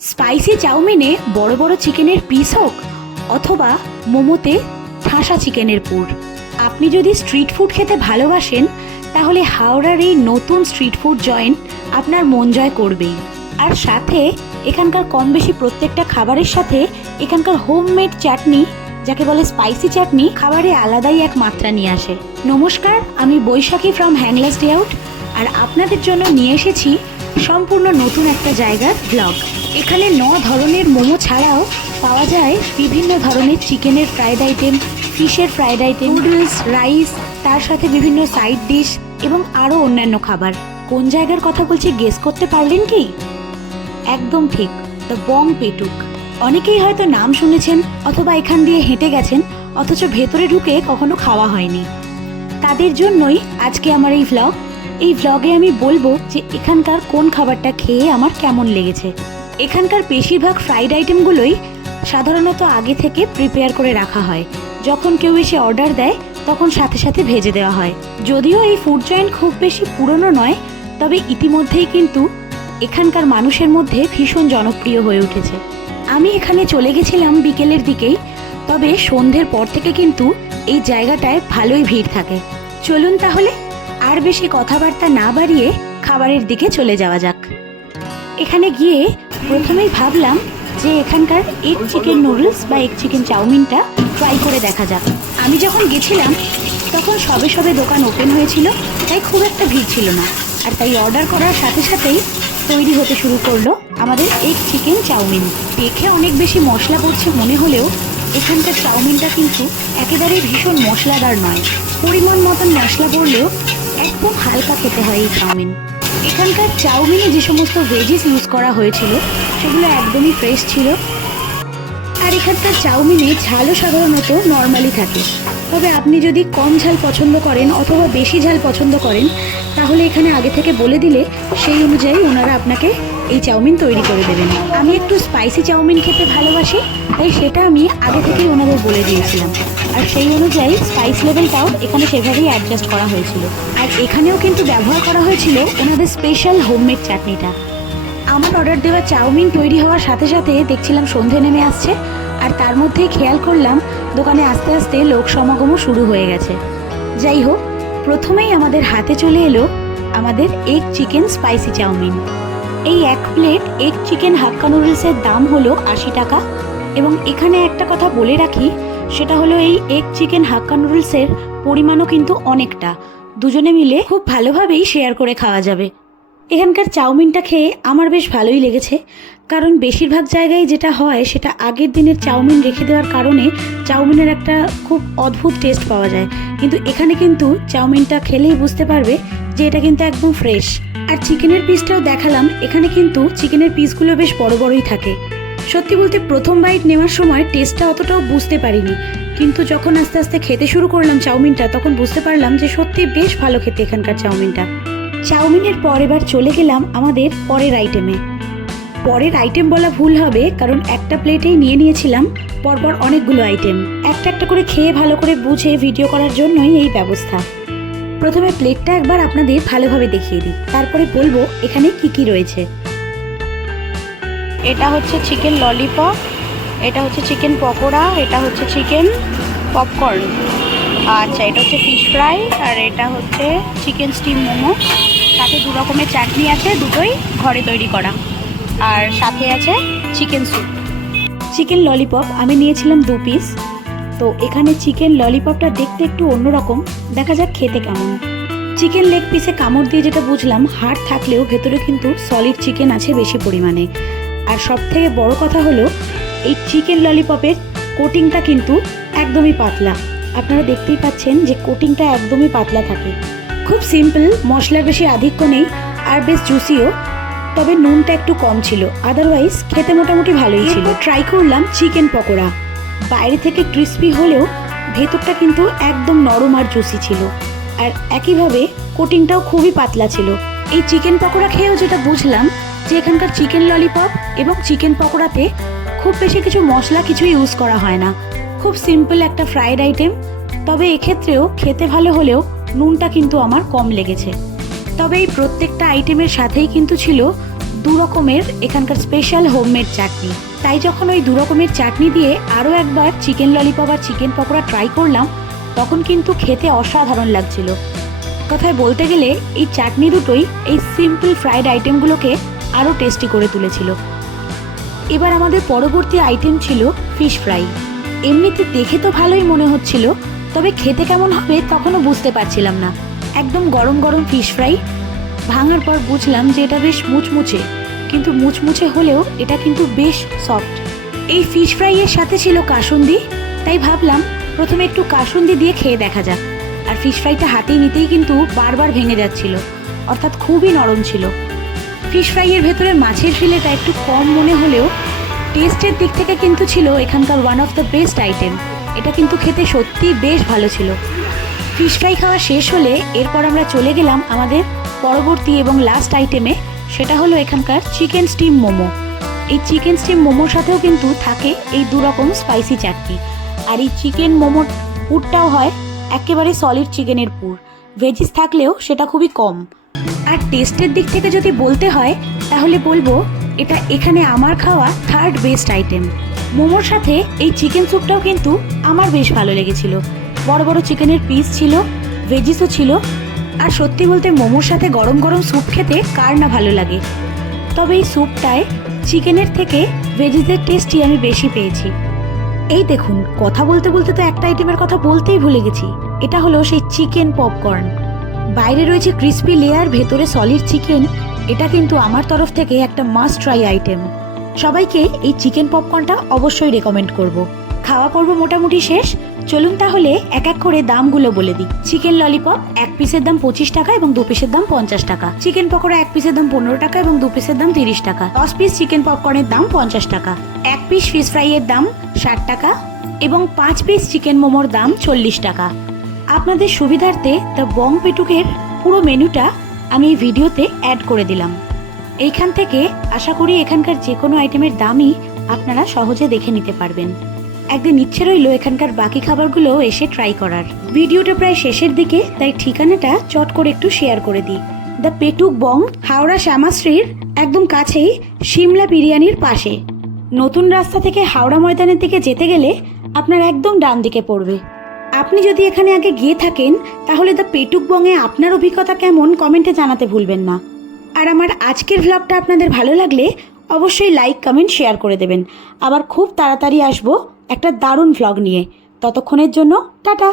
Spicy চাউমিনে বড় বড় চিকেনের পিস হোক অথবা মোমোতে ঠাসা চিকেনের পুর, আপনি যদি স্ট্রিট ফুড খেতে ভালোবাসেন তাহলে হাওড়ার এই নতুন স্ট্রিট ফুড জয়েন্ট আপনার মন জয় করবেই। আর সাথে এখানকার কম বেশি প্রত্যেকটা খাবারের সাথে এখানকার হোমমেড চাটনি, যাকে বলে স্পাইসি চাটনি, খাবারে আলাদাই এক মাত্রা নিয়ে আসে। নমস্কার, আমি বৈশাখী ফ্রম হ্যাংলাস ডে আউট, আর আপনাদের জন্য নিয়ে এসেছি সম্পূর্ণ নতুন একটা জায়গার ব্লগ। এখানে 9 ধরনের মোমো ছাড়াও পাওয়া যায় বিভিন্ন ধরনের চিকেনের ফ্রাইড আইটেম, ফিশের ফ্রাইড আইটেম, নুডলস, রাইস, তার সাথে বিভিন্ন সাইড ডিশ এবং আরও অন্যান্য খাবার। কোন জায়গার কথা বলছি গেস করতে পারলেন কি? একদম ঠিক, দ্য বং পেটুক। অনেকেই হয়তো নাম শুনেছেন অথবা এখান দিয়ে হেঁটে গেছেন, অথচ ভেতরে ঢুকে কখনো খাওয়া হয়নি। তাদের জন্যই আজকে আমার এই ভ্লগ। এই ভ্লগে আমি বলবো যে এখানকার কোন খাবারটা খেয়ে আমার কেমন লেগেছে। এখানকার বেশিরভাগ ফ্রাইড আইটেমগুলোই সাধারণত আগে থেকে প্রিপেয়ার করে রাখা হয়, যখন কেউ এসে অর্ডার দেয় তখন সাথে সাথে ভেজে দেওয়া হয়। যদিও এই ফুড জয়েন্ট খুব বেশি পুরনো নয়, তবে ইতিমধ্যেই কিন্তু এখানকার মানুষের মধ্যে ভীষণ জনপ্রিয় হয়ে উঠেছে। আমি এখানে চলে গেছিলাম বিকেলের দিকেই, তবে সন্ধ্যের পর থেকে কিন্তু এই জায়গাটায় ভালোই ভিড় থাকে। চলুন তাহলে আর বেশি কথাবার্তা না বাড়িয়ে খাবারের দিকে চলে যাওয়া যাক। এখানে গিয়ে প্রথমেই ভাবলাম যে এখানকার এগ চিকেন নুডলস বা এগ চিকেন চাউমিনটা ট্রাই করে দেখা যাক। আমি যখন গেছিলাম তখন সবে সবে দোকান ওপেন হয়েছিল, তাই খুব একটা ভিড় ছিল না, আর তাই অর্ডার করার সাথে সাথেই তৈরি হতে শুরু করলো আমাদের এগ চিকেন চাউমিন। দেখে অনেক বেশি মশলা পড়ছে মনে হলেও এখানকার চাউমিনটা কিন্তু একেবারেই ভীষণ মশলাদার নয়। পরিমাণ মতন মশলা পড়লেও একদম হালকা খেতে হয় এই চাউমিন। এখানকার চাউমিনে যে সমস্ত ভেজিস ইউজ করা হয়েছিল সেগুলো একদমই ফ্রেশ ছিল। আর এখানকার চাউমিনে ঝালও সাধারণত নর্মালি থাকে, তবে আপনি যদি কম ঝাল পছন্দ করেন অথবা বেশি ঝাল পছন্দ করেন তাহলে এখানে আগে থেকে বলে দিলে সেই অনুযায়ী ওনারা আপনাকে এই চাউমিন তৈরি করে দেবেন। আমি একটু স্পাইসি চাউমিন খেতে ভালোবাসি, তাই সেটা আমি আগে থেকেই ওনাদের বলে দিয়েছিলাম, আর সেই অনুযায়ী স্পাইস লেভেলটাও এখানে সেভাবেই অ্যাডজাস্ট করা হয়েছিল। আর এখানেও কিন্তু ব্যবহার করা হয়েছিল ওনাদের স্পেশাল হোমমেড চাটনিটা। আমার অর্ডার দেওয়া চাউমিন তৈরি হওয়ার সাথে সাথে দেখছিলাম সন্ধে নেমে আসছে, আর তার মধ্যেই খেয়াল করলাম দোকানে আস্তে আস্তে লোক সমাগমও শুরু হয়ে গেছে। যাই হোক, প্রথমেই আমাদের হাতে চলে এলো আমাদের এগ চিকেন স্পাইসি চাউমিন। এই এক প্লেট এগ চিকেন হাক্কা নুডলসের দাম হলো 80 টাকা। এবং এখানে একটা কথা বলে রাখি, সেটা হলো এই এগ চিকেন হাক্কা নুডলসের পরিমাণও কিন্তু অনেকটা, দুজনে মিলে খুব ভালোভাবেই শেয়ার করে খাওয়া যাবে। এখানকার চাউমিনটা খেয়ে আমার বেশ ভালোই লেগেছে, কারণ বেশিরভাগ জায়গায় যেটা হয় সেটা আগের দিনের চাউমিন রেখে দেওয়ার কারণে চাউমিনের একটা খুব অদ্ভুত টেস্ট পাওয়া যায়, কিন্তু এখানে কিন্তু চাউমিনটা খেলেই বুঝতে পারবে যে এটা কিন্তু একদম ফ্রেশ। আর চিকেনের পিসটাও দেখালাম, এখানে কিন্তু চিকেনের পিসগুলো বেশ বড় বড়ই থাকে। সত্যি বলতে প্রথম বাইট নেওয়ার সময় টেস্টটা অতটাও বুঝতে পারিনি, কিন্তু যখন আস্তে আস্তে খেতে শুরু করলাম চাউমিনটা তখন বুঝতে পারলাম যে সত্যি বেশ ভালো খেতে এখানকার চাউমিনটা। চাউমিনের পর এবার চলে গেলাম আমাদের পরের আইটেমে। পরের আইটেম বলা ভুল হবে, কারণ একটা প্লেটেই নিয়ে নিয়েছিলাম পরপর অনেকগুলো আইটেম। একটা একটা করে খেয়ে ভালো করে বুঝে ভিডিও করার জন্যই এই ব্যবস্থা। প্রথমে প্লেটটা একবার আপনাদের ভালোভাবে দেখিয়ে দিই, তারপরে বলবো এখানে কি কি রয়েছে। এটা হচ্ছে চিকেন ললিপপ, এটা হচ্ছে চিকেন পকোড়া, এটা হচ্ছে চিকেন পপকর্ন, আচ্ছা এটা হচ্ছে ফিশ ফ্রাই, আর এটা হচ্ছে চিকেন স্টিম মোমো। সাথে 2 রকমের চাটনি আছে, দুটোই ঘরে তৈরি করা, আর সাথে আছে চিকেন স্যুপ। চিকেন ললিপপ আমি নিয়েছিলাম 2 পিস। তো এখানে চিকেন ললিপপটা দেখতে একটু অন্যরকম, দেখা যাক খেতে কেমন। চিকেন লেগ পিসে কামড় দিয়ে যেটা বুঝলাম, হাড় থাকলেও ভেতরে কিন্তু সলিড চিকেন আছে বেশি পরিমাণে। আর সব থেকে বড় কথা হলো এই চিকেন ললিপপের কোটিংটা কিন্তু একদমই পাতলা। আপনারা দেখতেই পাচ্ছেন যে কোটিংটা একদমই পাতলা থাকে। খুব সিম্পল, মশলার বেশি আধিক্য নেই, আর বেশ জুসিও, তবে নুনটা একটু কম ছিল। আদারওয়াইজ খেতে মোটামুটি ভালোই ছিল। ট্রাই করলাম চিকেন পকোড়া। বাইরে থেকে ক্রিস্পি হলেও ভেতরটা কিন্তু একদম নরম আর জুসি ছিল, আর একইভাবে কোটিংটাও খুবই পাতলা ছিল। এই চিকেন পকোড়া খেয়েও যেটা বুঝলাম যে এখানকার চিকেন ললিপপ এবং চিকেন পকোড়াতে খুব বেশি কিছু মশলা কিছুই ইউজ করা হয় না, খুব সিম্পল একটা ফ্রাইড আইটেম। তবে এক্ষেত্রেও খেতে ভালো হলেও নুনটা কিন্তু আমার কম লেগেছে। তবে এই প্রত্যেকটা আইটেমের সাথেই কিন্তু ছিল দু রকমের এখানকার স্পেশাল হোমমেড চাটনি। তাই যখন ওই দু রকমের চাটনি দিয়ে আরও একবার চিকেন ললিপপ আর চিকেন পকোড়া ট্রাই করলাম, তখন কিন্তু খেতে অসাধারণ লাগছিল। কথায় বলতে গেলে এই চাটনি দুটোই এই সিম্পল ফ্রাইড আইটেমগুলোকে আরও টেস্টি করে তুলেছিল। এবার আমাদের পরবর্তী আইটেম ছিল ফিশ ফ্রাই। এমনিতে দেখে তো ভালোই মনে হচ্ছিল, তবে খেতে কেমন হবে তখনও বুঝতে পারছিলাম না। একদম গরম গরম ফিশ ফ্রাই ভাঙার পর বুঝলাম যে এটা বেশ মুচমুচে, কিন্তু মুচমুচে হলেও এটা কিন্তু বেশ সফট। এই ফিশ ফ্রাইয়ের সাথে ছিল কাসুন্দি, তাই ভাবলাম প্রথমে একটু কাসুন্দি দিয়ে খেয়ে দেখা যাক। আর ফিশ ফ্রাইটা হাতে নিতেই কিন্তু বারবার ভেঙে যাচ্ছিল, অর্থাৎ খুবই নরম ছিল। ফিশ ফ্রাইয়ের ভেতরে মাছের ফিলেটা একটু কম মনে হলেও টেস্টের দিক থেকে কিন্তু ছিল এখানকার one of the best item. এটা কিন্তু খেতে সত্যিই বেশ ভালো ছিল। ফিশ ফ্রাই খাওয়া শেষ হলে এরপর আমরা চলে গেলাম আমাদের পরবর্তী এবং লাস্ট আইটেমে, সেটা হলো এখানকার চিকেন স্টিম মোমো। এই চিকেন স্টিম মোমোর সাথেও কিন্তু থাকে এই দু রকম স্পাইসি চাটনি। আর এই চিকেন মোমোর পুরটাও হয় একেবারে সলিড চিকেনের পুর, ভেজিস থাকলেও সেটা খুবই কম। আর টেস্টের দিক থেকে যদি বলতে হয় তাহলে বলবো এটা এখানে আমার খাওয়া থার্ড বেস্ট আইটেম। মোমোর সাথে এই চিকেন স্যুপটাও কিন্তু আমার বেশ ভালো লেগেছিল। বড় বড় চিকেনের পিস ছিল, ভেজিসও ছিল। আর সত্যি বলতে মোমোর সাথে গরম গরম স্যুপ খেতে কার না ভালো লাগে। তবে এই স্যুপটায় চিকেনের থেকে ভেজিসের টেস্টই আমি বেশি পেয়েছি। এই দেখুন, কথা বলতে বলতে তো একটা আইটেমের কথা বলতেই ভুলে গেছি। এটা হলো সেই চিকেন পপকর্ন। বাইরে রয়েছে ক্রিস্পি লেয়ার, ভেতরে সলিড চিকেন। এটা কিন্তু আমার তরফ থেকে একটা মাস্ট ট্রাই আইটেম। সবাইকে এই চিকেন পপকর্নটা অবশ্যই রেকমেন্ড করব। খাওয়া পর্ব মোটামুটি শেষ, চলুন তাহলে এক এক করে দামগুলো বলে দিই। চিকেন ললিপপ এক পিসের দাম 25 টাকা এবং দু পিসের দাম 50 টাকা। চিকেন পকোড়া এক পিসের দাম 15 টাকা এবং দু পিসের দাম 30 টাকা। 10 পিস চিকেন পপকর্নের দাম 50 টাকা। এক পিস ফিশ ফ্রাইয়ের দাম 60 টাকা এবং 5 পিস চিকেন মোমোর দাম 40 টাকা। আপনাদের সুবিধার্থে দ্য বং পেটুকের পুরো মেনুটা আমি এই ভিডিওতে অ্যাড করে দিলাম। এইখান থেকে আশা করি এখানকার যে কোনো আইটেমের দামই আপনারা সহজে দেখে নিতে পারবেন। একদিন ইচ্ছে রইল এখানকার বাকি খাবারগুলো এসে ট্রাই করার। ভিডিওটা প্রায় শেষের দিকে, তাই ঠিকানাটা চট করে একটু শেয়ার করে দিই। দ্য পেটুক বং হাওড়া শ্যামাশ্রীর একদম কাছেই সিমলা বিরিয়ানির পাশে। নতুন রাস্তা থেকে হাওড়া ময়দানের দিকে যেতে গেলে আপনার একদম ডান দিকে পড়বে। আপনি যদি এখানে আগে গিয়ে থাকেন তাহলে দ্য পেটুক বংয়ে আপনার অভিজ্ঞতা কেমন কমেন্টে জানাতে ভুলবেন না। আর আমার আজকের ভ্লগটা আপনাদের ভালো লাগলে অবশ্যই লাইক কমেন্ট শেয়ার করে দেবেন। আবার খুব তাড়াতাড়ি আসবো একটা দারুণ ভ্লগ নিয়ে। ততক্ষণের জন্য টাটা।